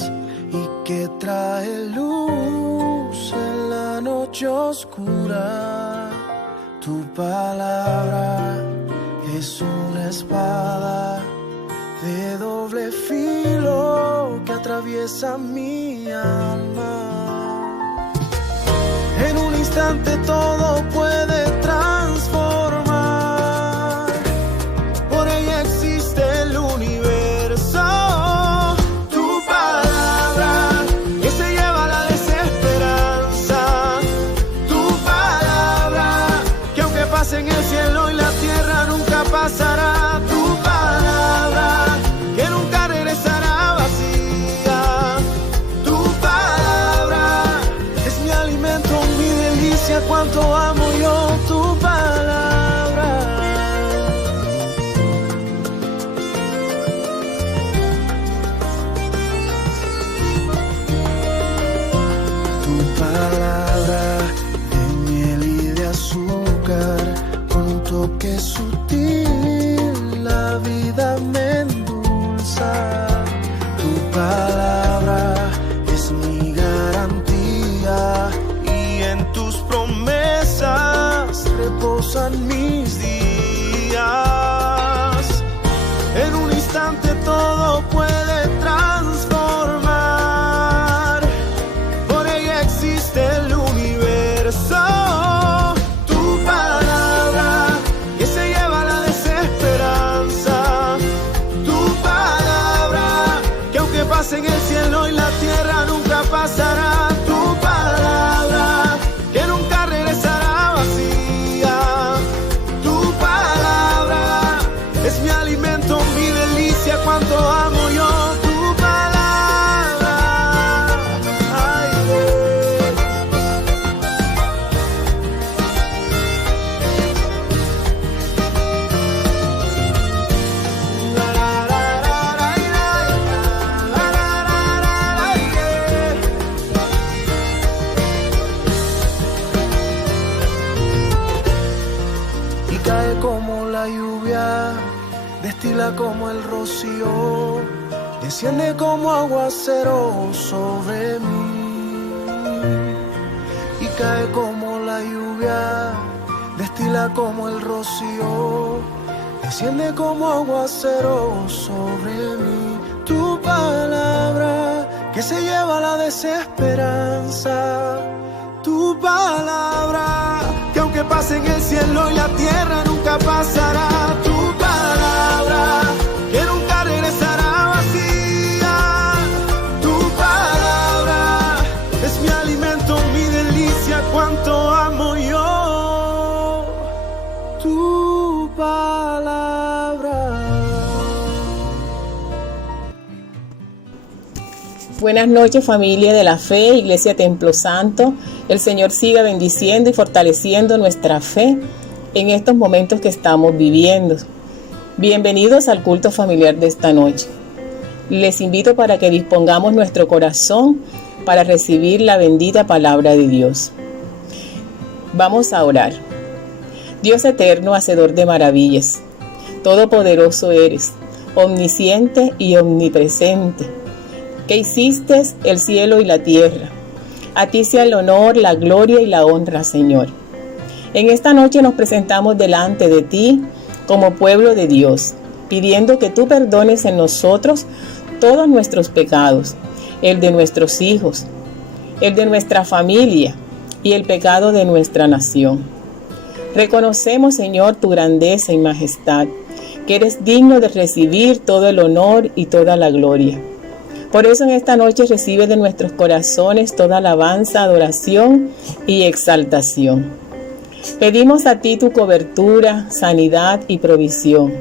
y que trae luz en la noche oscura. Tu palabra es una espada de doble filo que atraviesa mi alma. En un instante todo puede transformar, por ella existe el universo. Tu palabra que se lleva la desesperanza. Tu palabra que aunque pase en el cielo y la tierra nunca pasará. Tu palabra que nunca regresará vacía. Tu palabra es mi alimento, mi delicia, cuánto amo yo tu palabra. Tu palabra de miel y de azúcar, con un toque sutil la vida me endulza. Tu palabra es mi garantía y en tus promesas reposan mis días. En un instante todo puede transformar, por ella existe el universo. Tu palabra que se lleva la desesperanza. Tu palabra que aunque pase en el cielo y la tierra nunca pasará. Tu palabra que nunca regresará vacía. Tu palabra es mi alimento, mi delicia, cuánto amo yo tu palabra. Ay, y cae como la lluvia, destila como el rocío, desciende como aguacero sobre mí. Y cae como la lluvia, destila como el rocío, desciende como aguacero sobre mí. Tu palabra que se lleva la desesperanza. Tu palabra que aunque pase en el cielo y la tierra nunca pasará. Tu palabra que nunca regresará vacía. Tu palabra es mi alimento, mi delicia, cuánto amo yo tu palabra. Buenas noches, familia de la fe, Iglesia Templo Santo. El Señor siga bendiciendo y fortaleciendo nuestra fe en estos momentos que estamos viviendo. Bienvenidos al culto familiar de esta noche. Les invito para que dispongamos nuestro corazón para recibir la bendita palabra de Dios. Vamos a orar. Dios eterno, hacedor de maravillas, todopoderoso eres, omnisciente y omnipresente, que hiciste el cielo y la tierra. A ti sea el honor, la gloria y la honra, Señor. En esta noche nos presentamos delante de ti como pueblo de Dios, pidiendo que tú perdones en nosotros todos nuestros pecados, el de nuestros hijos, el de nuestra familia y el pecado de nuestra nación. Reconocemos, Señor, tu grandeza y majestad, que eres digno de recibir todo el honor y toda la gloria. Por eso en esta noche recibe de nuestros corazones toda alabanza, adoración y exaltación. Pedimos a ti tu cobertura, sanidad y provisión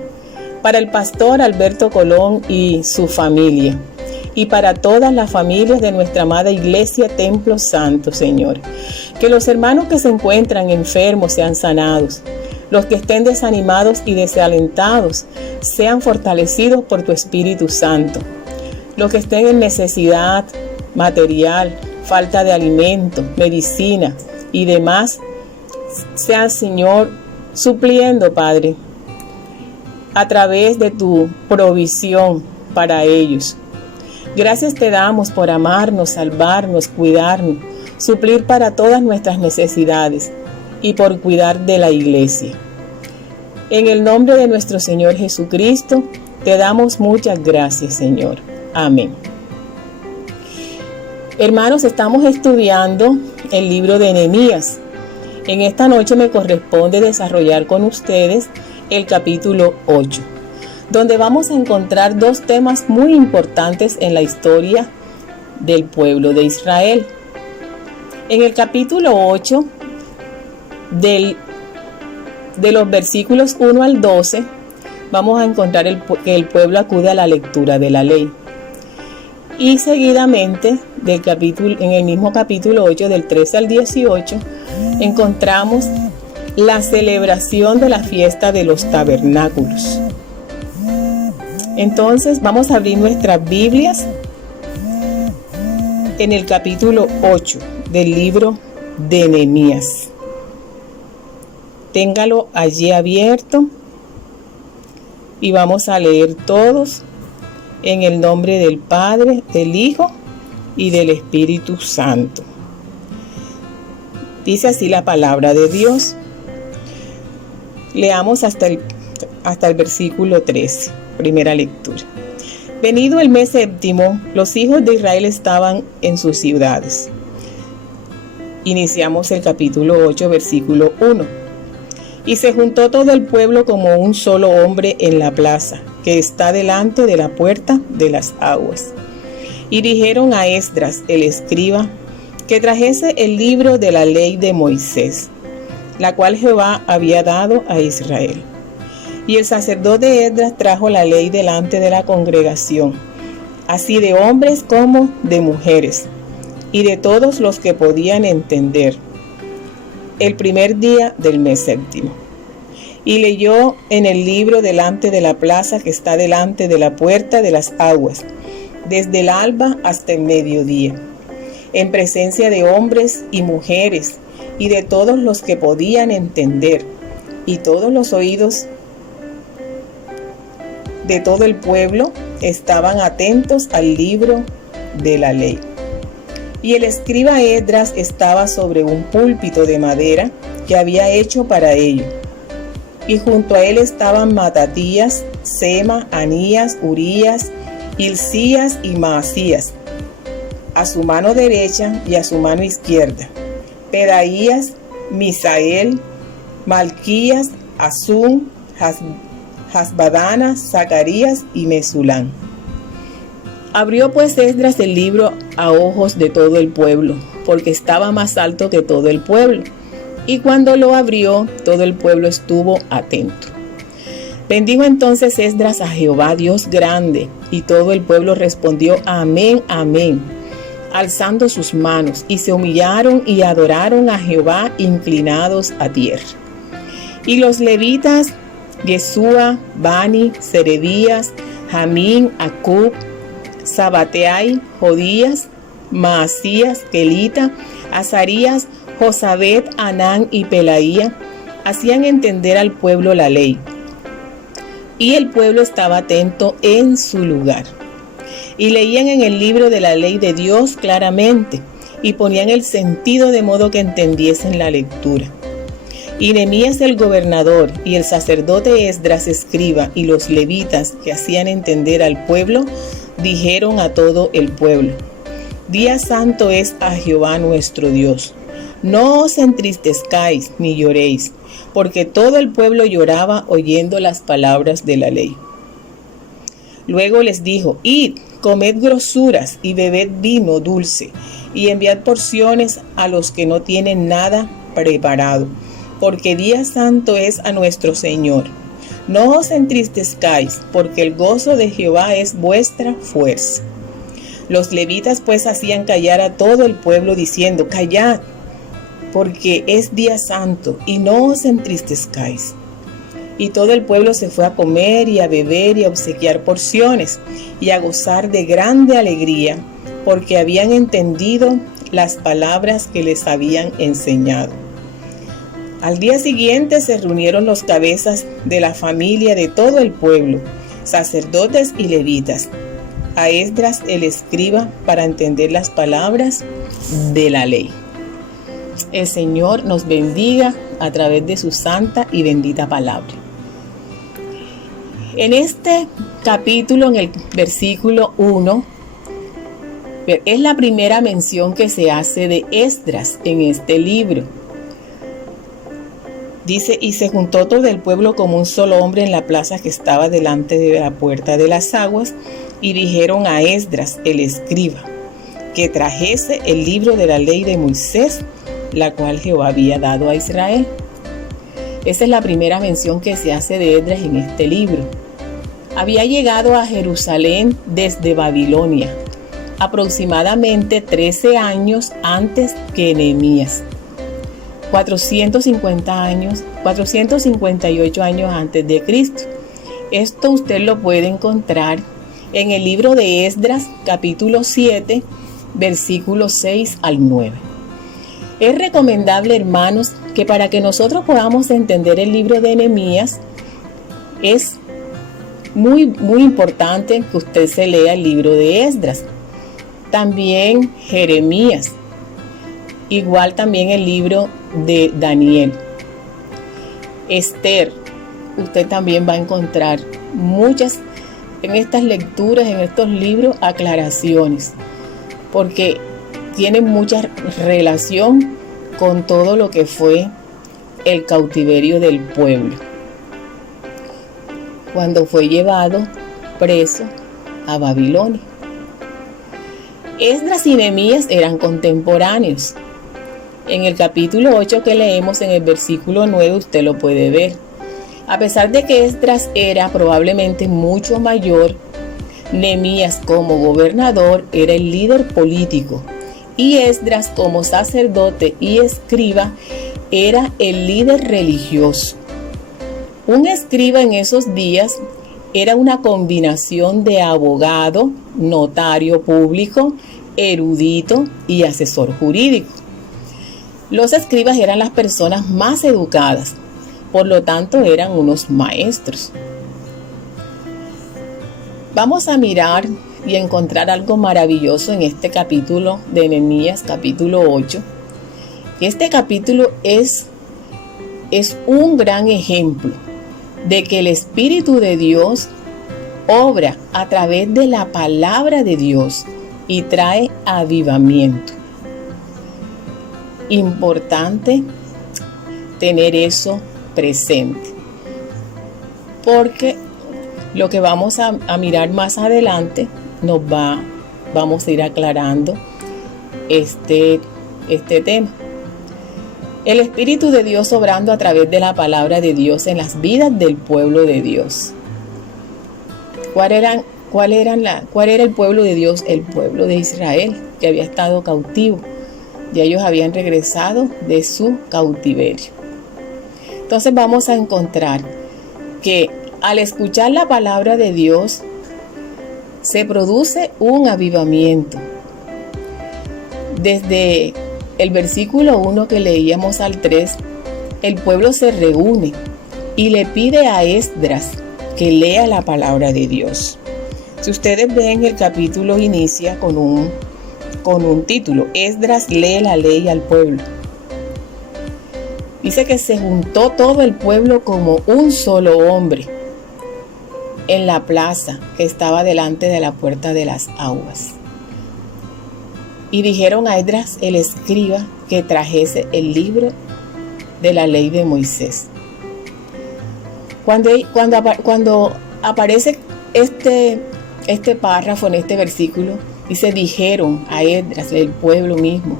para el pastor Alberto Colón y su familia, y para todas las familias de nuestra amada Iglesia Templo Santo, Señor. Que los hermanos que se encuentran enfermos sean sanados, los que estén desanimados y desalentados sean fortalecidos por tu Espíritu Santo. Los que estén en necesidad material, falta de alimento, medicina y demás, sea, Señor, supliendo, Padre, a través de tu provisión para ellos. Gracias te damos por amarnos, salvarnos, cuidarnos, suplir para todas nuestras necesidades y por cuidar de la iglesia. En el nombre de nuestro Señor Jesucristo, te damos muchas gracias, Señor. Amén. Hermanos, estamos estudiando el libro de Nehemías. En esta noche me corresponde desarrollar con ustedes el capítulo 8, donde vamos a encontrar dos temas muy importantes en la historia del pueblo de Israel. En el capítulo 8, de los versículos 1 al 12, vamos a encontrar que el pueblo acude a la lectura de la ley. Y seguidamente, en el mismo capítulo 8, del 13 al 18, encontramos la celebración de la fiesta de los tabernáculos. Entonces, vamos a abrir nuestras Biblias en el capítulo 8 del libro de Nehemías. Téngalo allí abierto y vamos a leer todos en el nombre del Padre, del Hijo y del Espíritu Santo. Dice así la palabra de Dios. Leamos hasta el versículo 13, primera lectura. Venido el mes séptimo, los hijos de Israel estaban en sus ciudades. Iniciamos el capítulo 8, versículo 1. Y se juntó todo el pueblo como un solo hombre en la plaza, que está delante de la puerta de las aguas. Y dijeron a Esdras, el escriba, que trajese el libro de la ley de Moisés, la cual Jehová había dado a Israel. Y el sacerdote Esdras trajo la ley delante de la congregación, así de hombres como de mujeres, y de todos los que podían entender, el primer día del mes séptimo. Y leyó en el libro delante de la plaza que está delante de la puerta de las aguas, desde el alba hasta el mediodía, en presencia de hombres y mujeres, y de todos los que podían entender, y todos los oídos de todo el pueblo estaban atentos al libro de la ley. Y el escriba Esdras estaba sobre un púlpito de madera que había hecho para ello. Y junto a él estaban Matatías, Sema, Anías, Urías, Hilcías y Maasías, a su mano derecha y a su mano izquierda, Pedaías, Misael, Malquías, Azún, Hasbadana, Zacarías y Mesulán. Abrió pues Esdras el libro a ojos de todo el pueblo, porque estaba más alto que todo el pueblo. Y cuando lo abrió, todo el pueblo estuvo atento. Bendijo entonces Esdras a Jehová Dios grande, y todo el pueblo respondió amén, amén, alzando sus manos, y se humillaron y adoraron a Jehová inclinados a tierra. Y los levitas, Yesúa, Bani, Serebías, Jamín, Acub, Sabateai, Jodías, Maasías, Kelita, Azarías, Josabet, Anán y Pelaía, hacían entender al pueblo la ley. Y el pueblo estaba atento en su lugar. Y leían en el libro de la ley de Dios claramente, y ponían el sentido de modo que entendiesen la lectura. Y Nehemías el gobernador y el sacerdote Esdras escriba y los levitas que hacían entender al pueblo, dijeron a todo el pueblo: Día santo es a Jehová nuestro Dios. No os entristezcáis ni lloréis, porque todo el pueblo lloraba oyendo las palabras de la ley. Luego les dijo: Id, comed grosuras y bebed vino dulce, y enviad porciones a los que no tienen nada preparado, porque día santo es a nuestro Señor. No os entristezcáis, porque el gozo de Jehová es vuestra fuerza. Los levitas pues hacían callar a todo el pueblo diciendo: Callad, porque es día santo, y no os entristezcáis. Y todo el pueblo se fue a comer y a beber y a obsequiar porciones y a gozar de grande alegría, porque habían entendido las palabras que les habían enseñado. Al día siguiente se reunieron los cabezas de la familia de todo el pueblo, sacerdotes y levitas, a Esdras el escriba para entender las palabras de la ley. El Señor nos bendiga a través de su santa y bendita palabra. En este capítulo, en el versículo 1, es la primera mención que se hace de Esdras en este libro. Dice, y se juntó todo el pueblo como un solo hombre en la plaza que estaba delante de la puerta de las aguas, y dijeron a Esdras el escriba que trajese el libro de la ley de Moisés, la cual Jehová había dado a Israel. Esa es la primera mención que se hace de Esdras en este libro. Había llegado a Jerusalén desde Babilonia, aproximadamente 13 años antes que Nehemías. 458 años antes de Cristo. Esto usted lo puede encontrar en el libro de Esdras, capítulo 7, versículos 6 al 9. Es recomendable, hermanos, que para que nosotros podamos entender el libro de Nehemías, es muy importante que usted se lea el libro de Esdras. También Jeremías. Igual también el libro de Daniel. Esther. Usted también va a encontrar muchas en estas lecturas, en estos libros, aclaraciones, porque tienen mucha relación con todo lo que fue el cautiverio del pueblo, cuando fue llevado preso a Babilonia. Esdras y Nehemías eran contemporáneos. En el capítulo 8 que leemos en el versículo 9 usted lo puede ver. A pesar de que Esdras era probablemente mucho mayor, Nehemías como gobernador era el líder político y Esdras como sacerdote y escriba era el líder religioso. Un escriba en esos días era una combinación de abogado, notario público, erudito y asesor jurídico. Los escribas eran las personas más educadas, por lo tanto eran unos maestros. Vamos a mirar y encontrar algo maravilloso en este capítulo de Nehemías, capítulo 8. Este capítulo es un gran ejemplo de que el Espíritu de Dios obra a través de la palabra de Dios y trae avivamiento. Importante tener eso presente, porque lo que vamos a mirar más adelante vamos a ir aclarando este tema. El Espíritu de Dios obrando a través de la palabra de Dios en las vidas del pueblo de Dios. ¿Cuál era el pueblo de Dios? El pueblo de Israel, que había estado cautivo. Ya ellos habían regresado de su cautiverio. Entonces vamos a encontrar que al escuchar la palabra de Dios se produce un avivamiento. Desde el versículo 1 que leíamos al 3, el pueblo se reúne y le pide a Esdras que lea la palabra de Dios. Si ustedes ven, el capítulo inicia con un título: Esdras lee la ley al pueblo. Dice que se juntó todo el pueblo como un solo hombre en la plaza que estaba delante de la puerta de las aguas. Y dijeron a Esdras el escriba que trajese el libro de la ley de Moisés. Cuando aparece este párrafo en este versículo, dice: dijeron a Esdras, el pueblo mismo,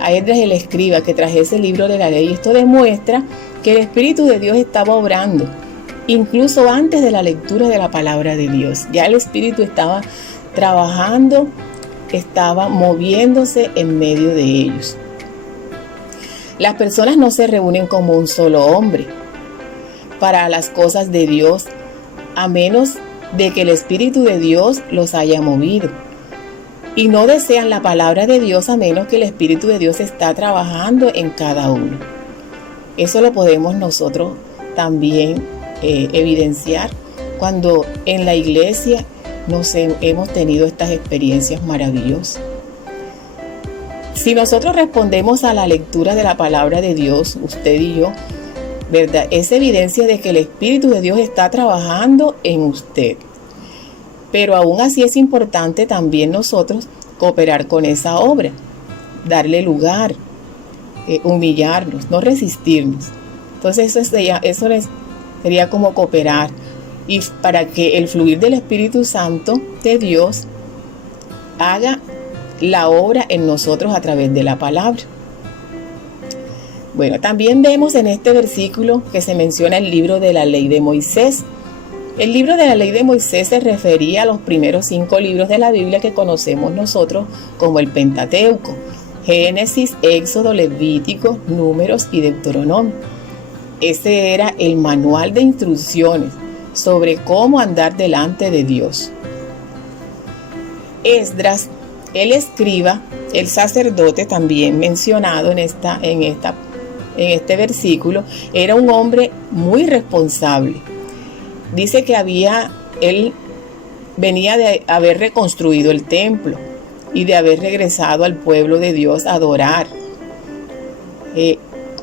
a Esdras el escriba que trajese el libro de la ley. Esto demuestra que el Espíritu de Dios estaba obrando, incluso antes de la lectura de la palabra de Dios. Ya el Espíritu estaba trabajando, estaba moviéndose en medio de ellos. Las personas no se reúnen como un solo hombre para las cosas de Dios, a menos de que el Espíritu de Dios los haya movido. Y no desean la palabra de Dios a menos que el Espíritu de Dios está trabajando en cada uno. Eso lo podemos nosotros también evidenciar cuando en la iglesia hemos tenido estas experiencias maravillosas. Si nosotros respondemos a la lectura de la palabra de Dios, usted y yo, ¿verdad?, es evidencia de que el Espíritu de Dios está trabajando en usted. Pero aún así es importante también nosotros cooperar con esa obra, darle lugar, humillarnos, no resistirnos. Entonces eso sería como cooperar, y para que el fluir del Espíritu Santo de Dios haga la obra en nosotros a través de la palabra. Bueno, también vemos en este versículo que se menciona el libro de la ley de Moisés. El libro de la ley de Moisés se refería a los primeros 5 libros de la Biblia que conocemos nosotros como el Pentateuco: Génesis, Éxodo, Levítico, Números y Deuteronomio. Ese era el manual de instrucciones sobre cómo andar delante de Dios. Esdras, el escriba, el sacerdote también mencionado en este versículo, era un hombre muy responsable. Dice que él venía de haber reconstruido el templo y de haber regresado al pueblo de Dios a adorar.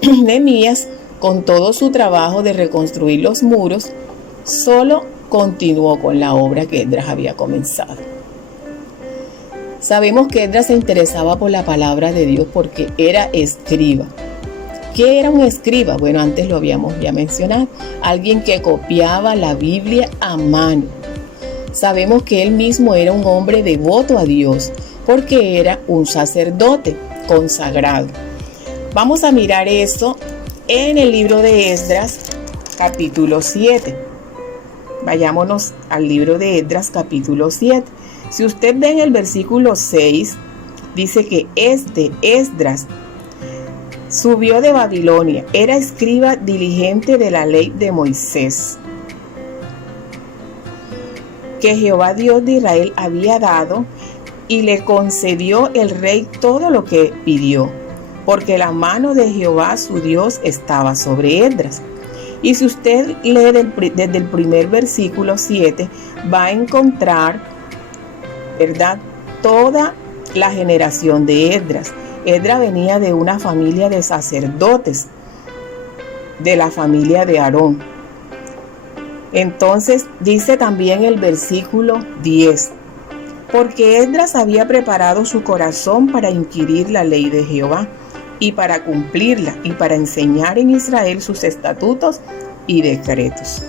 Nehemías, con todo su trabajo de reconstruir los muros, solo continuó con la obra que Esdras había comenzado. Sabemos que Esdras se interesaba por la palabra de Dios porque era escriba. ¿Qué era un escriba? Bueno, antes lo habíamos ya mencionado. Alguien que copiaba la Biblia a mano. Sabemos que él mismo era un hombre devoto a Dios porque era un sacerdote consagrado. Vamos a mirar eso en el libro de Esdras, capítulo 7. Vayámonos al libro de Esdras, capítulo 7. Si usted ve en el versículo 6, dice que Esdras subió de Babilonia, era escriba diligente de la ley de Moisés, que Jehová Dios de Israel había dado, y le concedió el rey todo lo que pidió, porque la mano de Jehová su Dios estaba sobre Esdras. Y si usted lee desde el primer versículo 7, va a encontrar, ¿verdad?, toda la generación de Esdras. Esdras venía de una familia de sacerdotes, de la familia de Aarón. Entonces dice también el versículo 10, porque Esdras había preparado su corazón para inquirir la ley de Jehová y para cumplirla y para enseñar en Israel sus estatutos y decretos.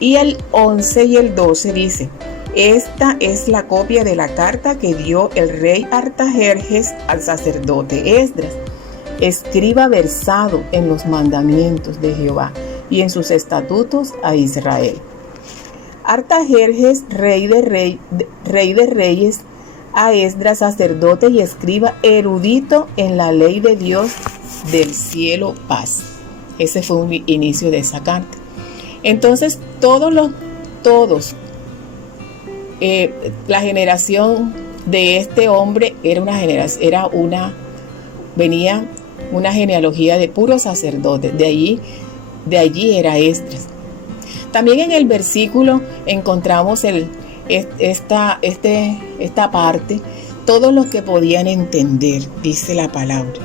Y el 11 y el 12 dice, esta es la copia de la carta que dio el rey Artajerjes al sacerdote Esdras, escriba versado en los mandamientos de Jehová y en sus estatutos a Israel. Artajerjes, rey de reyes, a Esdras, sacerdote y escriba erudito en la ley de Dios del cielo paz. Ese fue un inicio de esa carta. Entonces la generación de este hombre venía una genealogía de puros sacerdotes. De allí era Esdras. También en el versículo encontramos esta parte, todos los que podían entender, dice la palabra.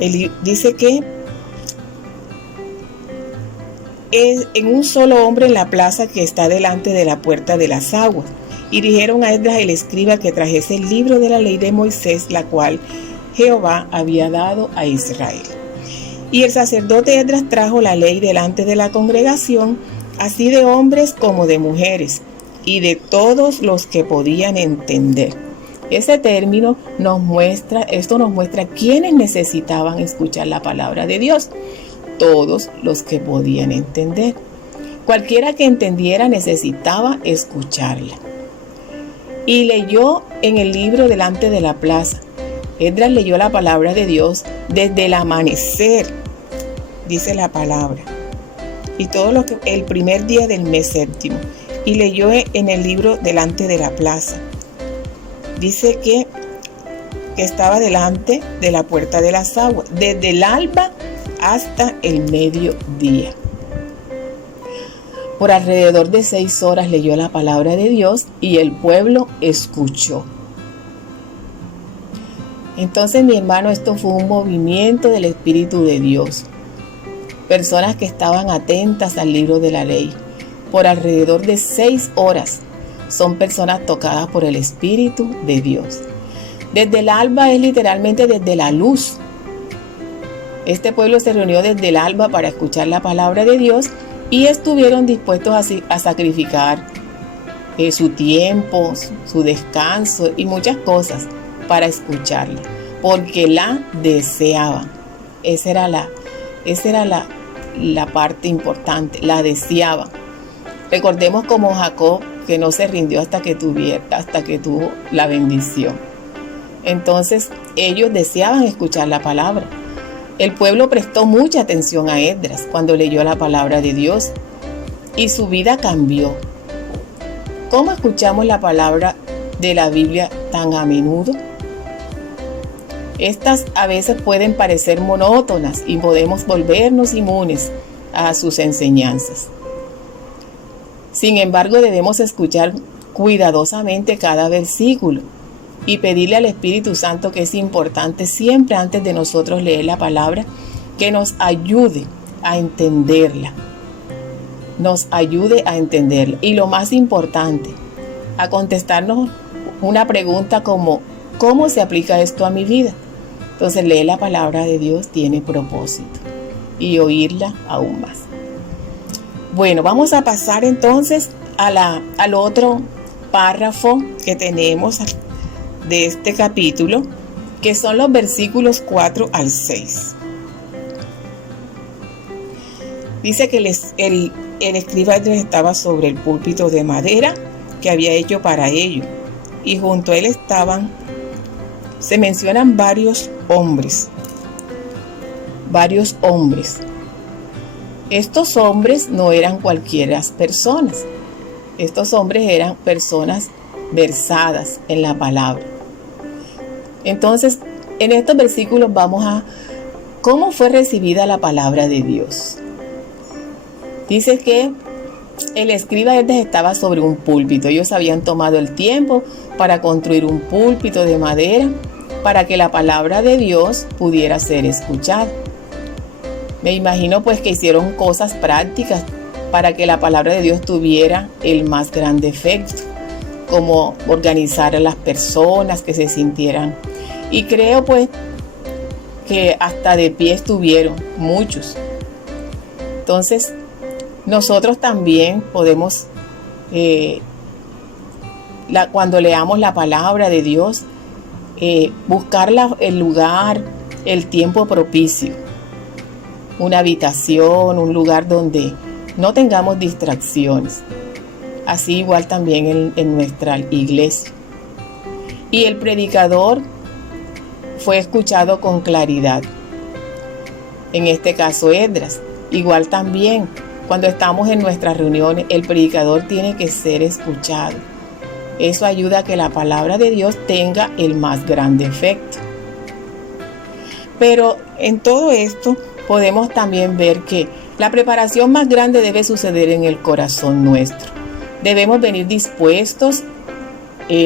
Él dice que es en un solo hombre en la plaza que está delante de la puerta de las aguas. Y dijeron a Esdras el escriba que trajese el libro de la ley de Moisés, la cual Jehová había dado a Israel. Y el sacerdote Esdras trajo la ley delante de la congregación, así de hombres como de mujeres, y de todos los que podían entender. Ese término nos muestra quiénes necesitaban escuchar la palabra de Dios. Todos los que podían entender. Cualquiera que entendiera necesitaba escucharla. Y leyó en el libro delante de la plaza. Esdras leyó la palabra de Dios desde el amanecer, dice la palabra, y el primer día del mes séptimo. Y leyó en el libro delante de la plaza. Dice que estaba delante de la puerta de las aguas, desde el alba hasta el mediodía. Por alrededor de 6 horas leyó la palabra de Dios y el pueblo escuchó. Entonces, mi hermano, esto fue un movimiento del Espíritu de Dios. Personas que estaban atentas al libro de la ley. Por alrededor de 6 horas son personas tocadas por el Espíritu de Dios. Desde el alba es literalmente desde la luz. Este pueblo se reunió desde el alba para escuchar la palabra de Dios y estuvieron dispuestos a sacrificar su tiempo, su descanso y muchas cosas para escucharla, porque la deseaban. Esa era la parte importante, la deseaban. Recordemos como Jacob, que no se rindió hasta que tuvo la bendición. Entonces ellos deseaban escuchar la palabra. El pueblo prestó mucha atención a Esdras cuando leyó la palabra de Dios y su vida cambió. ¿Cómo escuchamos la palabra de la Biblia tan a menudo? Estas a veces pueden parecer monótonas y podemos volvernos inmunes a sus enseñanzas. Sin embargo, debemos escuchar cuidadosamente cada versículo y pedirle al Espíritu Santo, que es importante siempre antes de nosotros leer la palabra, que nos ayude a entenderla. Y lo más importante, a contestarnos una pregunta como: ¿cómo se aplica esto a mi vida? Entonces, leer la palabra de Dios tiene propósito y oírla aún más. Bueno, vamos a pasar entonces al otro párrafo que tenemos de este capítulo, que son los versículos 4 al 6. Dice que el escriba estaba sobre el púlpito de madera que había hecho para ello, y junto a él se mencionan varios hombres. Estos hombres no eran cualquiera personas. Estos hombres eran personas versadas en la palabra. Entonces, en estos versículos vamos a cómo fue recibida la palabra de Dios. Dice que el escriba estaba sobre un púlpito. Ellos habían tomado el tiempo para construir un púlpito de madera para que la palabra de Dios pudiera ser escuchada. Me imagino pues que hicieron cosas prácticas para que la palabra de Dios tuviera el más grande efecto, como organizar a las personas que se sintieran. Y creo pues que hasta de pie estuvieron muchos. Entonces, nosotros también podemos, cuando leamos la palabra de Dios, buscar el lugar, el tiempo propicio, una habitación, un lugar donde no tengamos distracciones. Así igual también en nuestra iglesia. Y el predicador fue escuchado con claridad. En este caso, Esdras. Igual también, cuando estamos en nuestras reuniones, el predicador tiene que ser escuchado. Eso ayuda a que la palabra de Dios tenga el más grande efecto. Pero en todo esto podemos también ver que la preparación más grande debe suceder en el corazón nuestro. Debemos venir dispuestos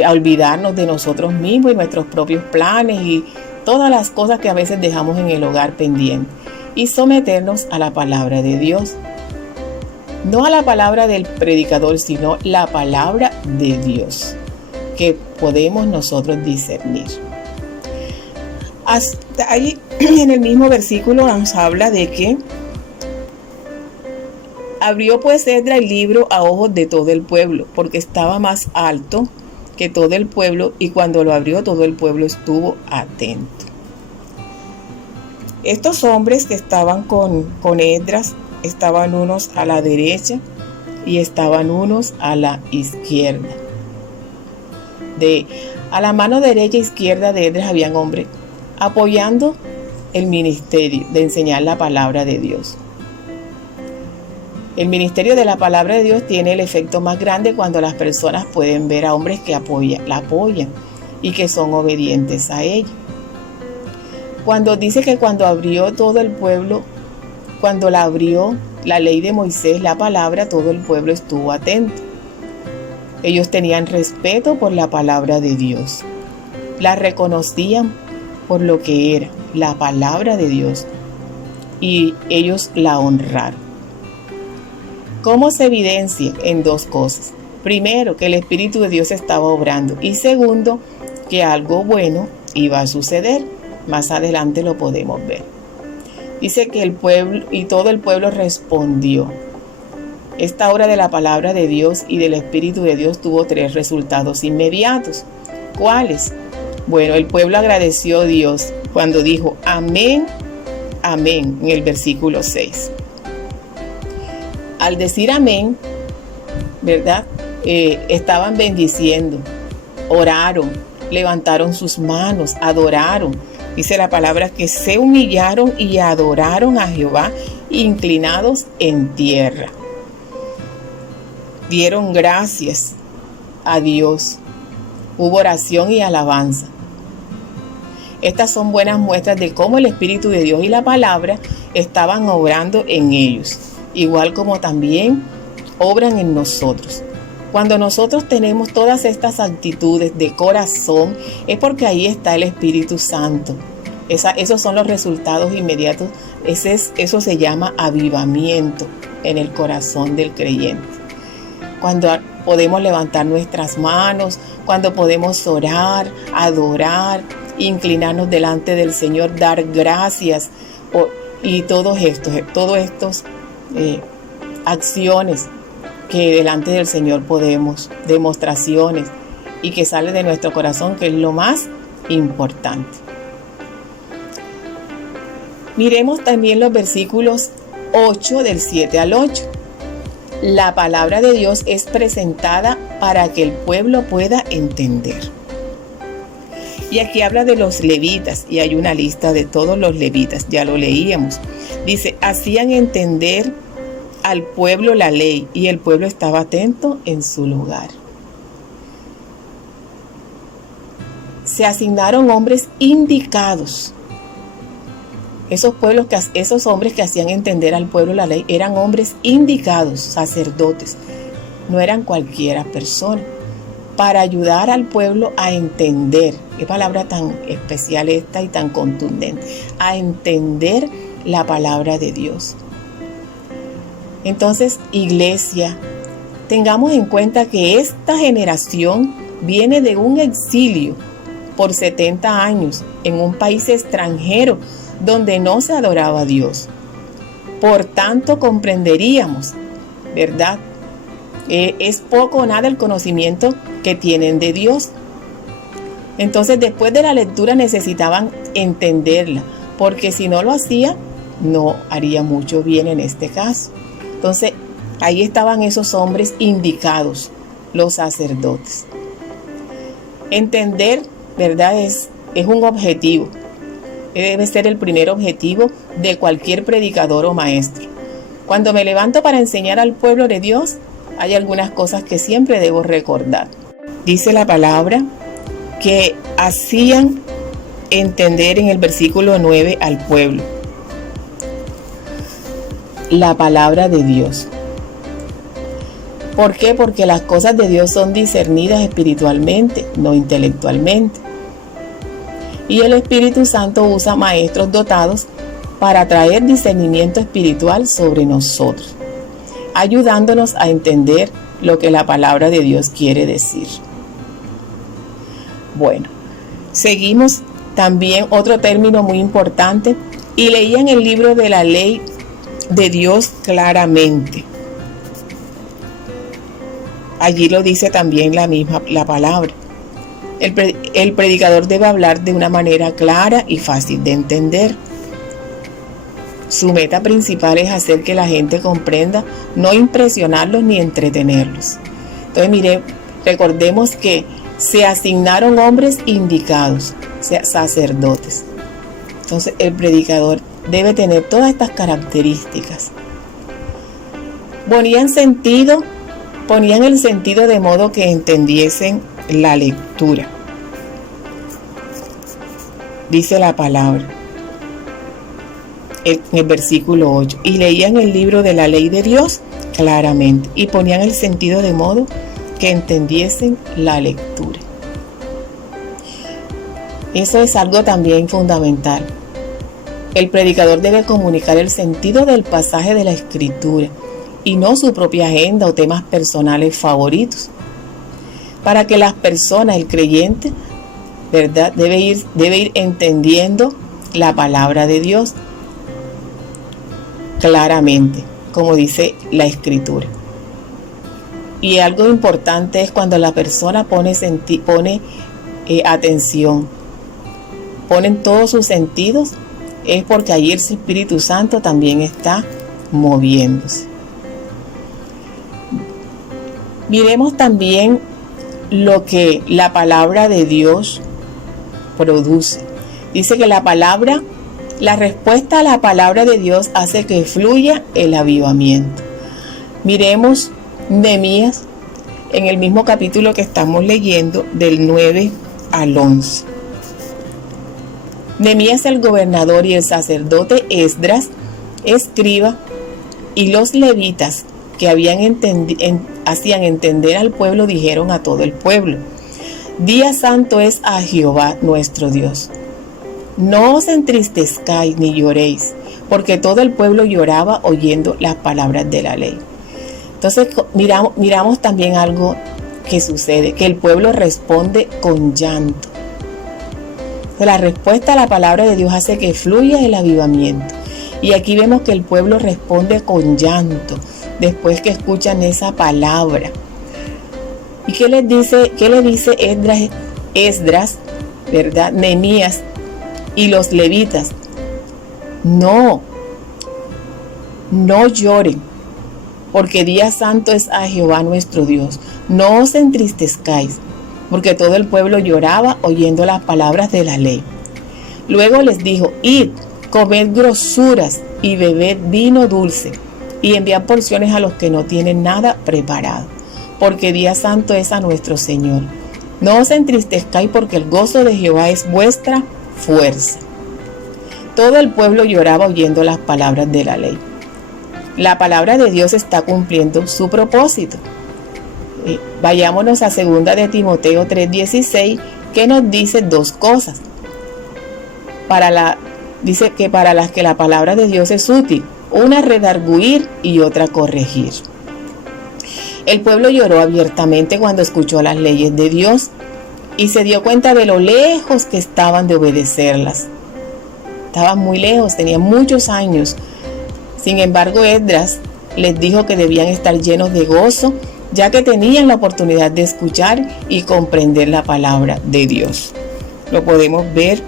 a olvidarnos de nosotros mismos y nuestros propios planes y todas las cosas que a veces dejamos en el hogar pendientes, y someternos a la palabra de Dios. No a la palabra del predicador, sino la palabra de Dios, que podemos nosotros discernir. Hasta ahí, en el mismo versículo nos habla de que abrió pues Esdras el libro a ojos de todo el pueblo, porque estaba más alto que todo el pueblo, y cuando lo abrió todo el pueblo estuvo atento. Estos hombres que estaban con Esdras estaban unos a la derecha y estaban unos a la izquierda. A la mano derecha e izquierda de Esdras habían hombres apoyando el ministerio de enseñar la palabra de Dios. El ministerio de la palabra de Dios tiene el efecto más grande cuando las personas pueden ver a hombres que la apoyan y que son obedientes a ella. Cuando dice que cuando abrió todo el pueblo, cuando la abrió, la ley de Moisés, la palabra, todo el pueblo estuvo atento. Ellos tenían respeto por la palabra de Dios. La reconocían por lo que era, la palabra de Dios. Y ellos la honraron. ¿Cómo se evidencia? En dos cosas. Primero, que el Espíritu de Dios estaba obrando. Y segundo, que algo bueno iba a suceder. Más adelante lo podemos ver. Dice que el pueblo y todo el pueblo respondió. Esta obra de la palabra de Dios y del Espíritu de Dios tuvo 3 resultados inmediatos. ¿Cuáles? Bueno, el pueblo agradeció a Dios cuando dijo amén, amén, en el versículo 6. Al decir amén, ¿verdad? Estaban bendiciendo, oraron, levantaron sus manos, adoraron. Dice la palabra que se humillaron y adoraron a Jehová, inclinados en tierra. Dieron gracias a Dios. Hubo oración y alabanza. Estas son buenas muestras de cómo el Espíritu de Dios y la palabra estaban obrando en ellos, igual como también obran en nosotros. Cuando nosotros tenemos todas estas actitudes de corazón, es porque ahí está el Espíritu Santo. Esos son los resultados inmediatos. Eso se llama avivamiento en el corazón del creyente. Cuando podemos levantar nuestras manos, cuando podemos orar, adorar, inclinarnos delante del Señor, dar gracias y todos estos acciones que delante del Señor podemos, demostraciones y que sale de nuestro corazón, que es lo más importante. Miremos también los versículos 8 del 7 al 8. La palabra de Dios es presentada para que el pueblo pueda entender. Y aquí habla de los levitas y hay una lista de todos los levitas, ya lo leíamos. Dice, hacían entender al pueblo la ley y el pueblo estaba atento en su lugar. Se asignaron hombres indicados. Esos hombres que hacían entender al pueblo la ley eran hombres indicados, sacerdotes, no eran cualquiera persona, para ayudar al pueblo a entender, qué palabra tan especial esta y tan contundente, a entender la palabra de Dios. Entonces, iglesia, tengamos en cuenta que esta generación viene de un exilio por 70 años en un país extranjero donde no se adoraba a Dios. Por tanto, comprenderíamos, ¿verdad? Es poco o nada el conocimiento que tienen de Dios. Entonces, después de la lectura necesitaban entenderla, porque si no lo hacía, no haría mucho bien en este caso. Entonces, ahí estaban esos hombres indicados, los sacerdotes. Entender, ¿verdad? Es un objetivo. Debe ser el primer objetivo de cualquier predicador o maestro. Cuando me levanto para enseñar al pueblo de Dios, hay algunas cosas que siempre debo recordar. Dice la palabra que hacían entender en el versículo 9 al pueblo la palabra de Dios. ¿Por qué? Porque las cosas de Dios son discernidas espiritualmente, no intelectualmente. Y el Espíritu Santo usa maestros dotados para traer discernimiento espiritual sobre nosotros, ayudándonos a entender lo que la palabra de Dios quiere decir. Bueno, seguimos también otro término muy importante y leían el libro de la ley de Dios claramente. Allí lo dice también la palabra. El predicador debe hablar de una manera clara y fácil de entender. Su meta principal es hacer que la gente comprenda, no impresionarlos ni entretenerlos. Entonces, recordemos que se asignaron hombres indicados, sacerdotes. Entonces, el predicador debe tener todas estas características. Ponían el sentido de modo que entendiesen la lectura. Dice la palabra. en el versículo 8, y leían el libro de la ley de Dios claramente y ponían el sentido de modo que entendiesen la lectura. Eso es algo también fundamental. El predicador debe comunicar el sentido del pasaje de la Escritura y no su propia agenda o temas personales favoritos. Para que las personas, el creyente, ¿verdad?, debe ir entendiendo la palabra de Dios claramente, como dice la Escritura. Y algo importante es cuando la persona pone atención, ponen todos sus sentidos, es porque allí el Espíritu Santo también está moviéndose. Miremos también lo que la palabra de Dios produce. Dice que la respuesta a la palabra de Dios hace que fluya el avivamiento. Miremos Nehemías en el mismo capítulo que estamos leyendo, del 9 al 11. Nehemías, el gobernador, y el sacerdote Esdras, escriba, y los levitas que hacían entender al pueblo, dijeron a todo el pueblo: Día santo es a Jehová nuestro Dios. No os entristezcáis ni lloréis, porque todo el pueblo lloraba oyendo las palabras de la ley. Entonces miramos también algo que sucede, que el pueblo responde con llanto. La respuesta a la palabra de Dios hace que fluya el avivamiento. Y aquí vemos que el pueblo responde con llanto después que escuchan esa palabra. ¿Y qué le dice Esdras, ¿verdad? Nehemías y los levitas: no lloren, porque día santo es a Jehová nuestro Dios. No os entristezcáis, porque todo el pueblo lloraba oyendo las palabras de la ley. Luego les dijo: id, comed grosuras y bebed vino dulce, y enviad porciones a los que no tienen nada preparado, porque día santo es a nuestro Señor. No os entristezcáis, porque el gozo de Jehová es vuestra fuerza. Todo el pueblo lloraba oyendo las palabras de la ley. La palabra de Dios está cumpliendo su propósito. Vayámonos a 2 de Timoteo 3:16, que nos dice dos cosas. Dice que para las que la palabra de Dios es útil, una redarguir y otra corregir. El pueblo lloró abiertamente cuando escuchó las leyes de Dios y se dio cuenta de lo lejos que estaban de obedecerlas. Estaban muy lejos, tenían muchos años. Sin embargo, Esdras les dijo que debían estar llenos de gozo, ya que tenían la oportunidad de escuchar y comprender la palabra de Dios. Lo podemos ver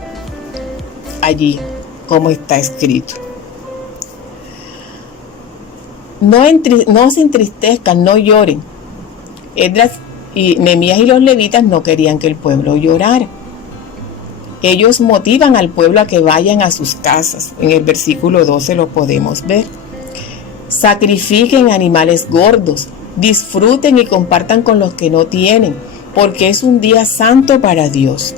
allí, como está escrito. No se entristezcan, no lloren. Esdras y Nehemías y los levitas no querían que el pueblo llorara. Ellos motivan al pueblo a que vayan a sus casas. En el versículo 12 lo podemos ver. Sacrifiquen animales gordos, disfruten y compartan con los que no tienen, porque es un día santo para Dios.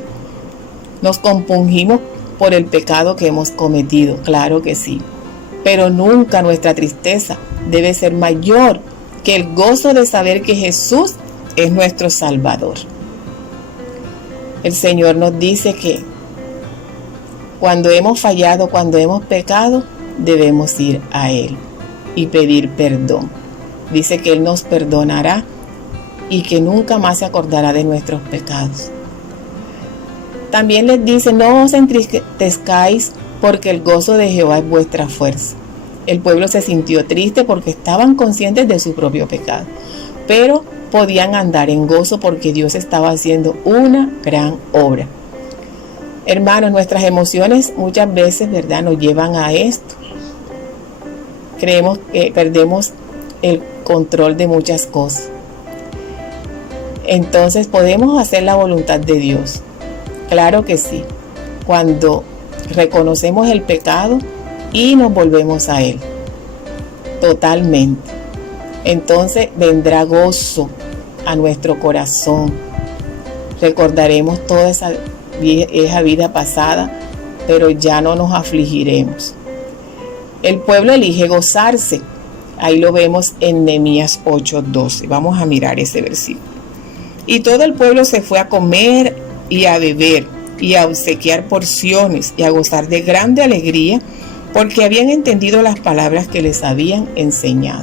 Nos compungimos por el pecado que hemos cometido, claro que sí, pero nunca nuestra tristeza debe ser mayor que el gozo de saber que Jesús es nuestro Salvador. El Señor nos dice que cuando hemos fallado, cuando hemos pecado, debemos ir a Él y pedir perdón. Dice que Él nos perdonará y que nunca más se acordará de nuestros pecados. También les dice: no os entristezcáis, porque el gozo de Jehová es vuestra fuerza. El pueblo se sintió triste porque estaban conscientes de su propio pecado, pero podían andar en gozo porque Dios estaba haciendo una gran obra. Hermanos, nuestras emociones muchas veces, ¿verdad?, nos llevan a esto. Creemos que perdemos el control de muchas cosas. Entonces, ¿podemos hacer la voluntad de Dios? Claro que sí, cuando reconocemos el pecado y nos volvemos a Él totalmente. Entonces vendrá gozo a nuestro corazón. Recordaremos toda esa vida pasada, pero ya no nos afligiremos. El pueblo elige gozarse. Ahí lo vemos en Nehemías 8:12. Vamos a mirar ese versículo. Y todo el pueblo se fue a comer y a beber y a obsequiar porciones y a gozar de grande alegría, porque habían entendido las palabras que les habían enseñado.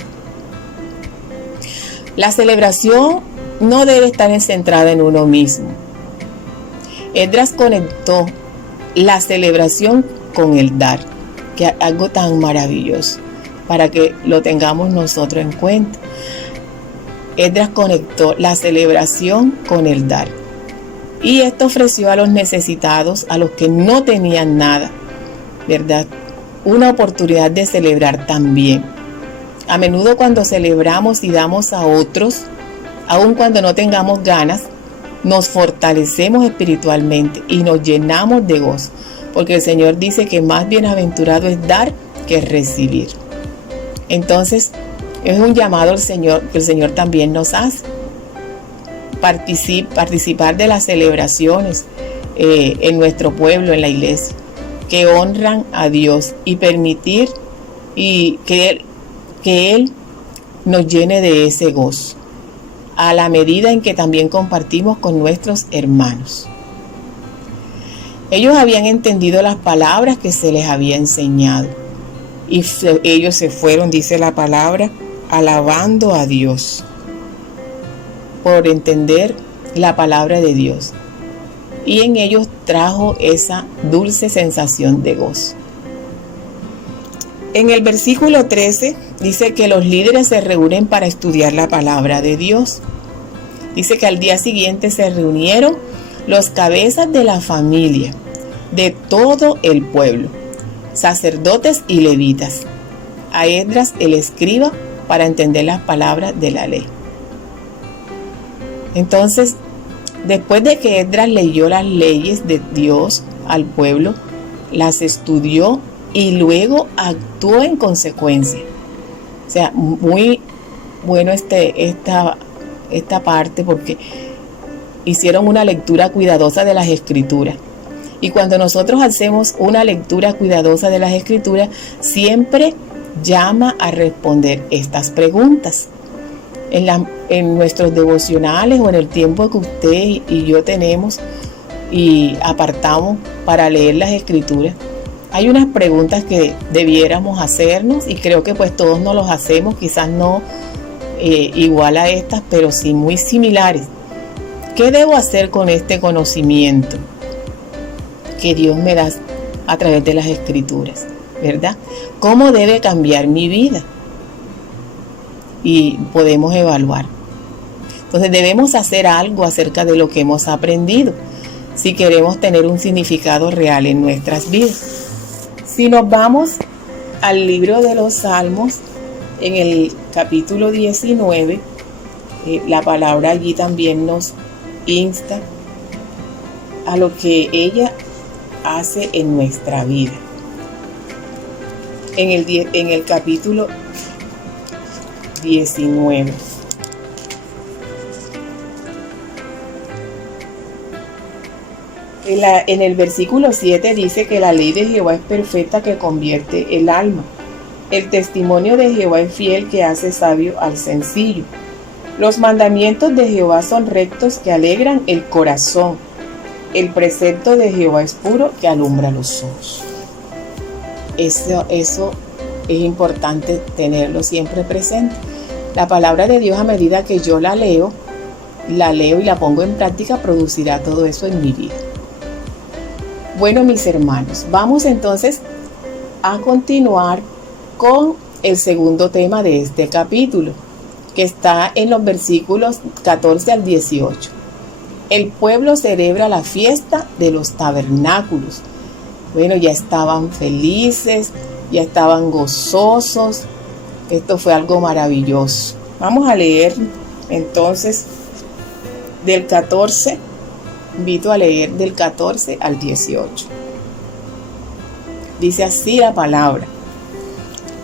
La celebración no debe estar centrada en uno mismo. Esdras conectó la celebración con el dar, que es algo tan maravilloso, para que lo tengamos nosotros en cuenta. Esdras conectó la celebración con el dar. Y esto ofreció a los necesitados, a los que no tenían nada, ¿verdad?, una oportunidad de celebrar también. A menudo cuando celebramos y damos a otros, aun cuando no tengamos ganas, nos fortalecemos espiritualmente y nos llenamos de gozo, porque el Señor dice que más bienaventurado es dar que recibir. Entonces, es un llamado al Señor que el Señor también nos hace. Participar de las celebraciones en nuestro pueblo, en la iglesia, que honran a Dios, y permitir que Él nos llene de ese gozo, a la medida en que también compartimos con nuestros hermanos. Ellos habían entendido las palabras que se les había enseñado, y ellos se fueron, dice la palabra, alabando a Dios por entender la palabra de Dios, y en ellos trajo esa dulce sensación de gozo. En el versículo 13 dice que los líderes se reúnen para estudiar la palabra de Dios. Dice que al día siguiente se reunieron los cabezas de la familia de todo el pueblo, sacerdotes y levitas, a Esdras el escriba, para entender las palabras de la ley. Entonces, después de que Esdras leyó las leyes de Dios al pueblo, las estudió y luego actuó en consecuencia. O sea, muy bueno esta parte, porque hicieron una lectura cuidadosa de las Escrituras. Y cuando nosotros hacemos una lectura cuidadosa de las Escrituras, siempre llama a responder estas preguntas. En nuestros devocionales o en el tiempo que usted y yo tenemos y apartamos para leer las Escrituras, hay unas preguntas que debiéramos hacernos, y creo que pues todos nos los hacemos, quizás no igual a estas, pero sí muy similares. ¿Qué debo hacer con este conocimiento que Dios me da a través de las Escrituras, ¿verdad? ¿Cómo debe cambiar mi vida? Y podemos evaluar. Entonces debemos hacer algo acerca de lo que hemos aprendido, si queremos tener un significado real en nuestras vidas. Si nos vamos al libro de los Salmos, en el capítulo 19, la palabra allí también nos insta a lo que ella hace en nuestra vida. En el capítulo 19. En el versículo 7 dice que la ley de Jehová es perfecta, que convierte el alma. El testimonio de Jehová es fiel, que hace sabio al sencillo. Los mandamientos de Jehová son rectos, que alegran el corazón. El precepto de Jehová es puro, que alumbra los ojos. Eso es importante tenerlo siempre presente. La palabra de Dios, a medida que yo la leo y la pongo en práctica, producirá todo eso en mi vida. Bueno, mis hermanos, vamos entonces a continuar con el segundo tema de este capítulo, que está en los versículos 14 al 18. El pueblo celebra la fiesta de los tabernáculos. Bueno, ya estaban felices, ya estaban gozosos. Esto fue algo maravilloso. Vamos a leer entonces del 14. Invito a leer del 14 al 18. Dice así la palabra.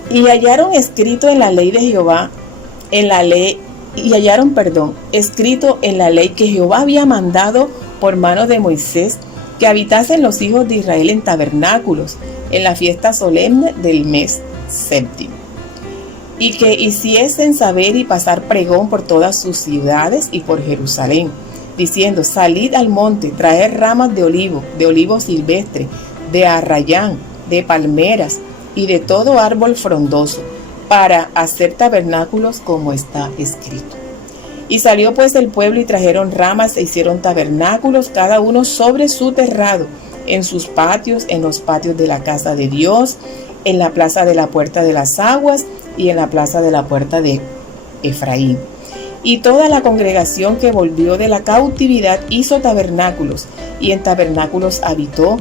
Y hallaron escrito en la ley de Jehová, escrito en la ley que Jehová había mandado por mano de Moisés, que habitasen los hijos de Israel en tabernáculos, en la fiesta solemne del mes VII. Y que hiciesen saber y pasar pregón por todas sus ciudades y por Jerusalén, diciendo: salid al monte, traed ramas de olivo silvestre, de arrayán, de palmeras y de todo árbol frondoso, para hacer tabernáculos como está escrito. Y salió pues el pueblo y trajeron ramas e hicieron tabernáculos, cada uno sobre su terrado, en sus patios, en los patios de la casa de Dios, en la plaza de la puerta de las aguas y en la plaza de la puerta de Efraín. Y toda la congregación que volvió de la cautividad hizo tabernáculos, y en tabernáculos habitó,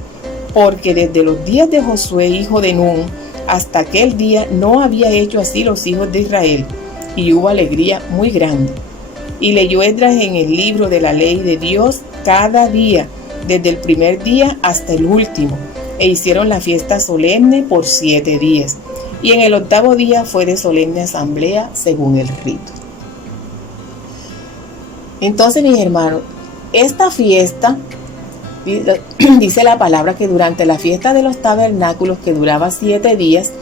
porque desde los días de Josué, hijo de Nun, hasta aquel día no había hecho así los hijos de Israel, y hubo alegría muy grande. Y leyó Esdras en el libro de la ley de Dios cada día, desde el primer día hasta el último, e hicieron la fiesta solemne por 7 días. Y en el 8º día fue de solemne asamblea según el rito. Entonces, mis hermanos, esta fiesta, dice la palabra que durante la fiesta de los tabernáculos, que duraba 7 días,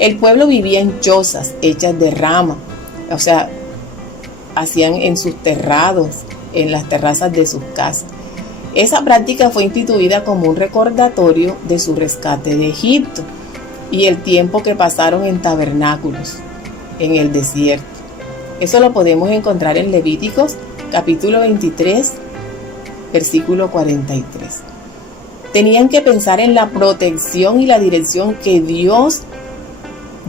el pueblo vivía en chozas hechas de rama, o sea, hacían en sus terrados, en las terrazas de sus casas. Esa práctica fue instituida como un recordatorio de su rescate de Egipto y el tiempo que pasaron en tabernáculos, en el desierto. Eso lo podemos encontrar en Levíticos capítulo 23, versículo 43. Tenían que pensar en la protección y la dirección que Dios,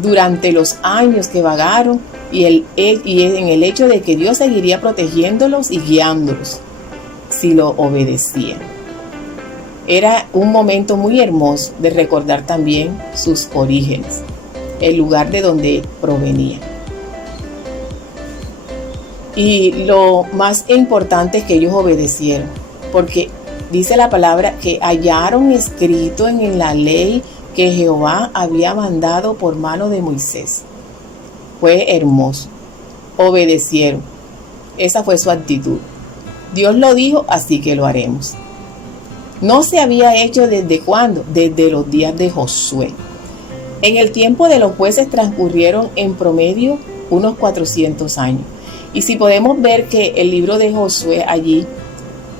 durante los años que vagaron, y en el hecho de que Dios seguiría protegiéndolos y guiándolos si lo obedecían. Era un momento muy hermoso de recordar también sus orígenes, el lugar de donde provenían. Y lo más importante es que ellos obedecieron, porque dice la palabra que hallaron escrito en la ley que Jehová había mandado por mano de Moisés. Fue hermoso. Obedecieron. Esa fue su actitud. Dios lo dijo, así que lo haremos. No se había hecho ¿desde cuándo? Desde los días de Josué. En el tiempo de los jueces transcurrieron en promedio unos 400 años. Y si podemos ver que el libro de Josué allí,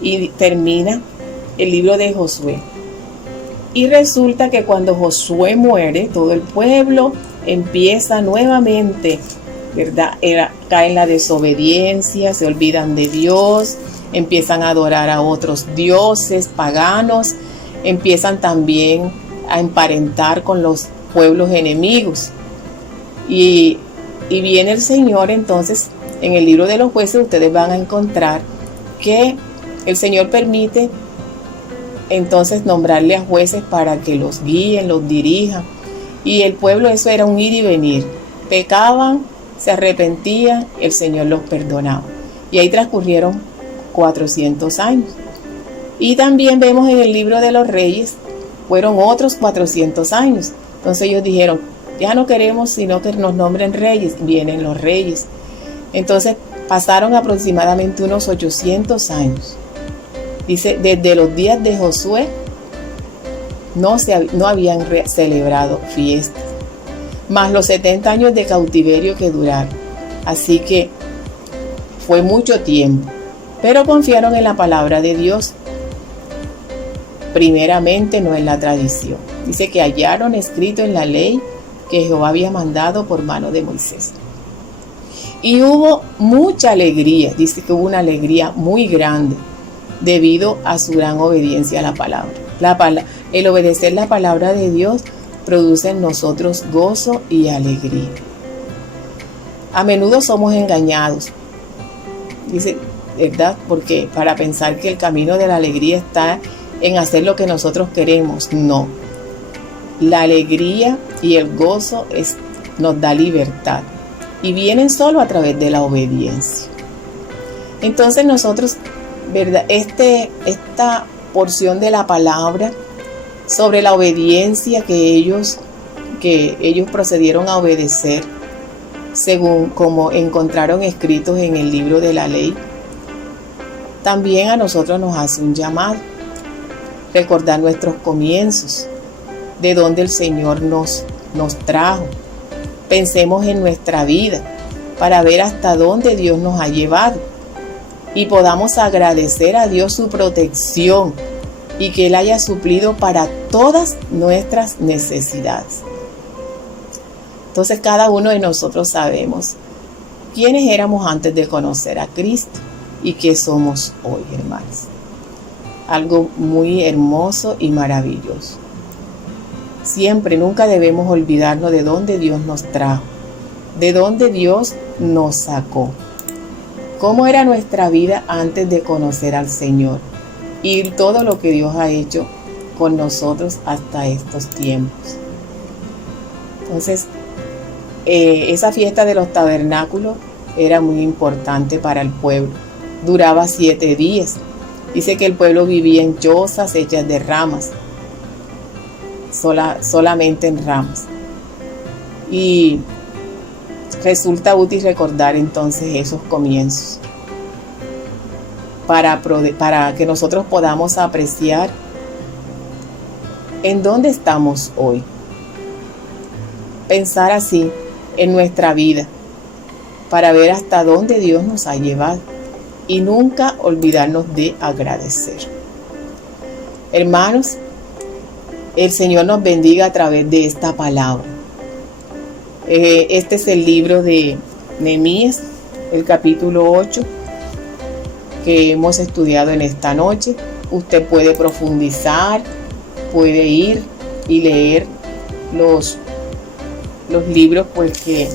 y termina el libro de Josué. Y resulta que cuando Josué muere, todo el pueblo empieza nuevamente, ¿verdad? Cae en la desobediencia, se olvidan de Dios, empiezan a adorar a otros dioses paganos, empiezan también a emparentar con los pueblos enemigos. Y viene el Señor, entonces, en el libro de los jueces ustedes van a encontrar que el Señor permite entonces nombrarle a jueces para que los guíen, los dirijan. Y el pueblo, eso era un ir y venir. Pecaban, se arrepentían, el Señor los perdonaba. Y ahí transcurrieron 400 años. Y también vemos en el libro de los reyes, fueron otros 400 años. Entonces ellos dijeron, ya no queremos sino que nos nombren reyes. Vienen los reyes. Entonces pasaron aproximadamente unos 800 años. Dice, desde los días de Josué no habían celebrado fiestas, más los 70 años de cautiverio que duraron. Así que fue mucho tiempo, pero confiaron en la palabra de Dios, primeramente no en la tradición. Dice que hallaron escrito en la ley que Jehová había mandado por mano de Moisés. Y hubo mucha alegría, dice que hubo una alegría muy grande debido a su gran obediencia a la palabra. El obedecer la palabra de Dios produce en nosotros gozo y alegría. A menudo somos engañados, dice, ¿verdad? Porque para pensar que el camino de la alegría está en hacer lo que nosotros queremos. No. La alegría y el gozo nos da libertad y vienen solo a través de la obediencia. Entonces nosotros, ¿verdad? Esta porción de la palabra sobre la obediencia que ellos procedieron a obedecer según como encontraron escritos en el libro de la ley, también a nosotros nos hace un llamado, recordar nuestros comienzos, de donde el Señor nos trajo, pensemos en nuestra vida para ver hasta dónde Dios nos ha llevado y podamos agradecer a Dios su protección y que Él haya suplido para todas nuestras necesidades. Entonces cada uno de nosotros sabemos quiénes éramos antes de conocer a Cristo y qué somos hoy, hermanos. Algo muy hermoso y maravilloso. Siempre, nunca debemos olvidarnos de dónde Dios nos trajo, de dónde Dios nos sacó, cómo era nuestra vida antes de conocer al Señor y todo lo que Dios ha hecho con nosotros hasta estos tiempos. Entonces, esa fiesta de los tabernáculos era muy importante para el pueblo. Duraba 7 días. Dice que el pueblo vivía en chozas hechas de ramas, solamente en ramas. Y resulta útil recordar entonces esos comienzos para que nosotros podamos apreciar en dónde estamos hoy. Pensar así en nuestra vida para ver hasta dónde Dios nos ha llevado y nunca olvidarnos de agradecer. Hermanos, el Señor nos bendiga a través de esta palabra. Este es el libro de Nehemías, el capítulo 8, que hemos estudiado en esta noche. Usted puede profundizar, puede ir y leer los libros pues que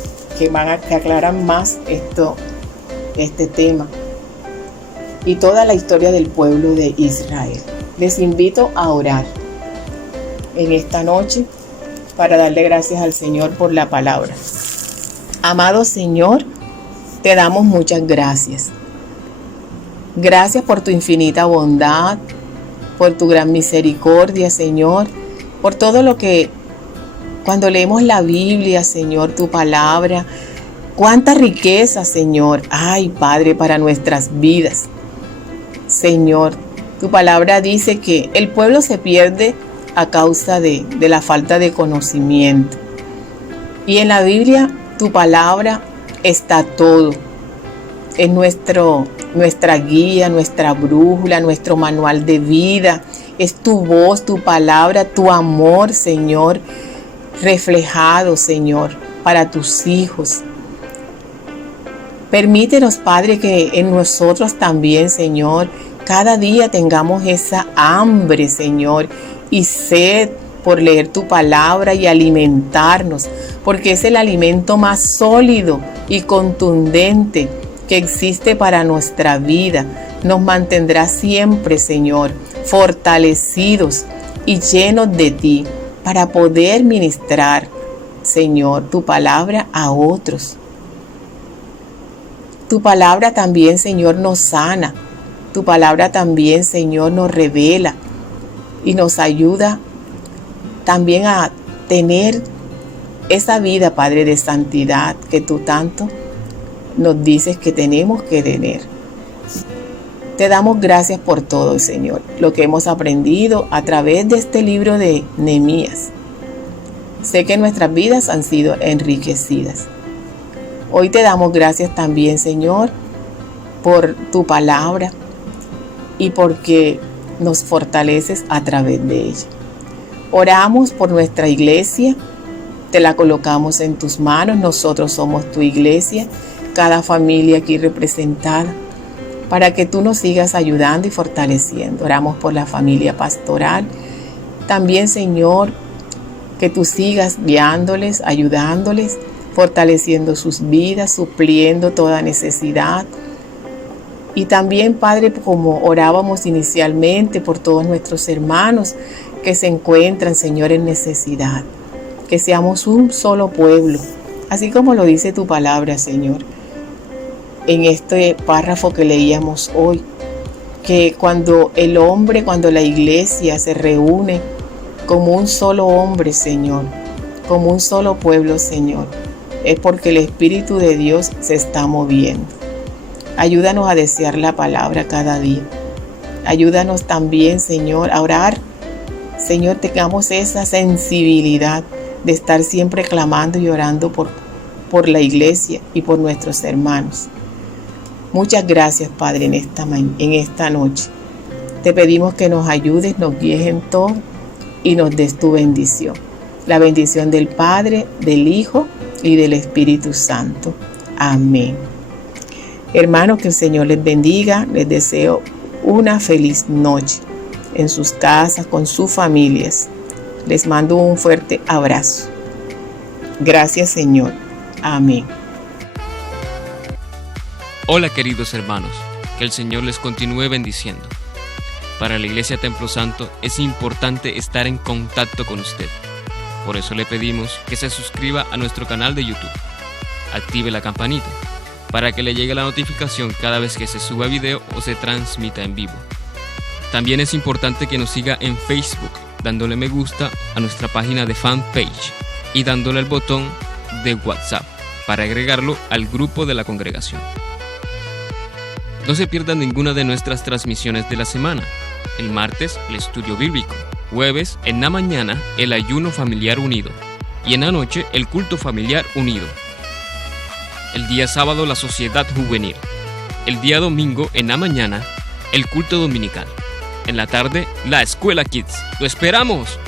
aclaran más este tema y toda la historia del pueblo de Israel. Les invito a orar en esta noche para darle gracias al Señor por la palabra. Amado Señor, te damos muchas gracias. Gracias por tu infinita bondad, por tu gran misericordia, Señor, por todo lo que cuando leemos la Biblia, Señor, tu palabra, cuánta riqueza, Señor, hay, Padre, para nuestras vidas. Señor, tu palabra dice que el pueblo se pierde a causa de la falta de conocimiento. Y en la Biblia, tu palabra está todo. Es nuestra guía, nuestra brújula, nuestro manual de vida. Es tu voz, tu palabra, tu amor, Señor, reflejado, Señor, para tus hijos. Permítenos, Padre, que en nosotros también, Señor, cada día tengamos esa hambre, Señor, y sed por leer tu palabra y alimentarnos, porque es el alimento más sólido y contundente que existe para nuestra vida. Nos mantendrá siempre, Señor, fortalecidos y llenos de ti para poder ministrar, Señor, tu palabra a otros. Tu palabra también, Señor, nos sana. Tu palabra también, Señor, nos revela y nos ayuda también a tener esa vida, Padre, de santidad que tú tanto nos dices que tenemos que tener. Te damos gracias por todo, Señor, lo que hemos aprendido a través de este libro de Nehemías. Sé que nuestras vidas han sido enriquecidas. Hoy te damos gracias también, Señor, por tu palabra y porque nos fortaleces a través de ella. Oramos por nuestra iglesia, te la colocamos en tus manos. Nosotros somos tu iglesia, cada familia aquí representada, para que tú nos sigas ayudando y fortaleciendo. Oramos por la familia pastoral. También, Señor, que tú sigas guiándoles, ayudándoles, fortaleciendo sus vidas, supliendo toda necesidad. Y también, Padre, como orábamos inicialmente por todos nuestros hermanos que se encuentran, Señor, en necesidad. Que seamos un solo pueblo, así como lo dice tu palabra, Señor. En este párrafo que leíamos hoy, que cuando la iglesia se reúne como un solo hombre, Señor, como un solo pueblo, Señor, es porque el Espíritu de Dios se está moviendo. Ayúdanos a desear la palabra cada día. Ayúdanos también, Señor, a orar. Señor, tengamos esa sensibilidad de estar siempre clamando y orando por por la iglesia y por nuestros hermanos. Muchas gracias, Padre, en esta noche. Te pedimos que nos ayudes, nos guíes en todo y nos des tu bendición. La bendición del Padre, del Hijo y del Espíritu Santo. Amén. Hermanos, que el Señor les bendiga. Les deseo una feliz noche en sus casas, con sus familias. Les mando un fuerte abrazo. Gracias, Señor. Amén. Hola, queridos hermanos. Que el Señor les continúe bendiciendo. Para la Iglesia Templo Santo es importante estar en contacto con usted. Por eso le pedimos que se suscriba a nuestro canal de YouTube. Active la campanita para que le llegue la notificación cada vez que se suba video o se transmita en vivo. También es importante que nos siga en Facebook, dándole me gusta a nuestra página de fanpage y dándole el botón de WhatsApp para agregarlo al grupo de la congregación. No se pierdan ninguna de nuestras transmisiones de la semana. El martes, el estudio bíblico. Jueves, en la mañana, el ayuno familiar unido. Y en la noche, el culto familiar unido. El día sábado, la sociedad juvenil. El día domingo, en la mañana, el culto dominical. En la tarde, la escuela Kids. ¡Lo esperamos!